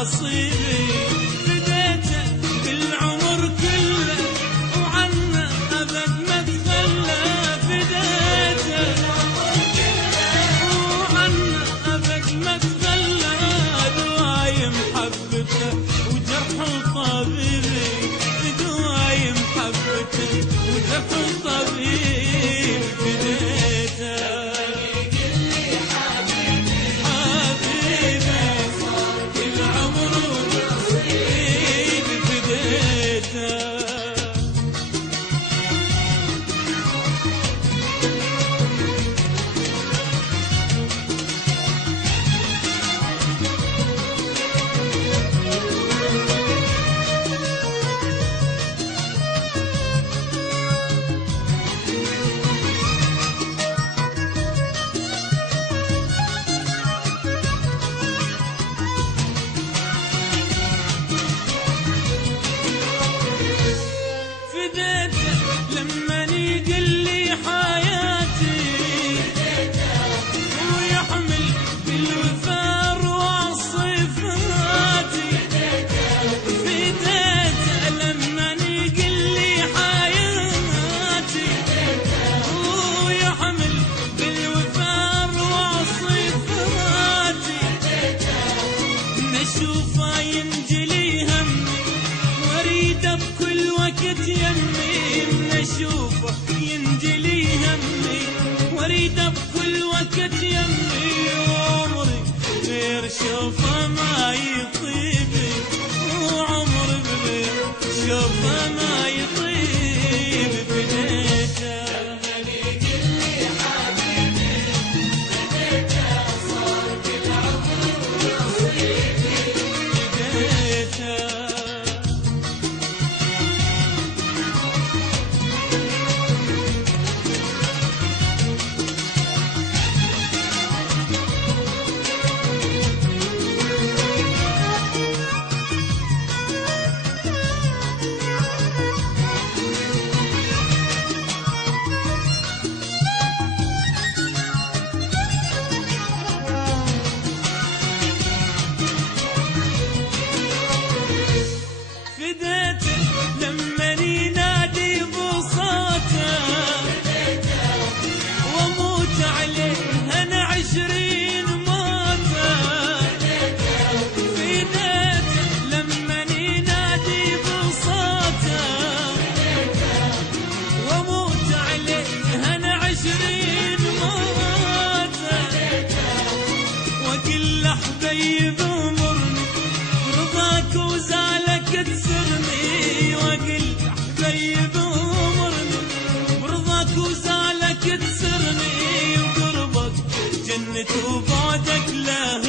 نصيبي فديته بالعمر كله وعنه أبد ما تخلى فديته وعنه أبد ما تخلى دوايم حبته وجرح طبيبي دوايم حبته وجرح طبيبي فديته اشوفه ينجلي همي واريده بكل وقت يمي من اشوفه ينجلي همي واريده بكل وقت يمي وعمري غير شوفه ما يطيبي وعمري بغير شوفه ما يطيب فديته لمن ينادي بصوته واموت عليه انا 20 موته فديته لمن ينادي بصوته واموت عليه انا 20 موته واقول له حبيب امرني برضاك وزالك تسرني واقول حبيب امرني برضاك وزالك تسرني وقربك جنة وبعدك لا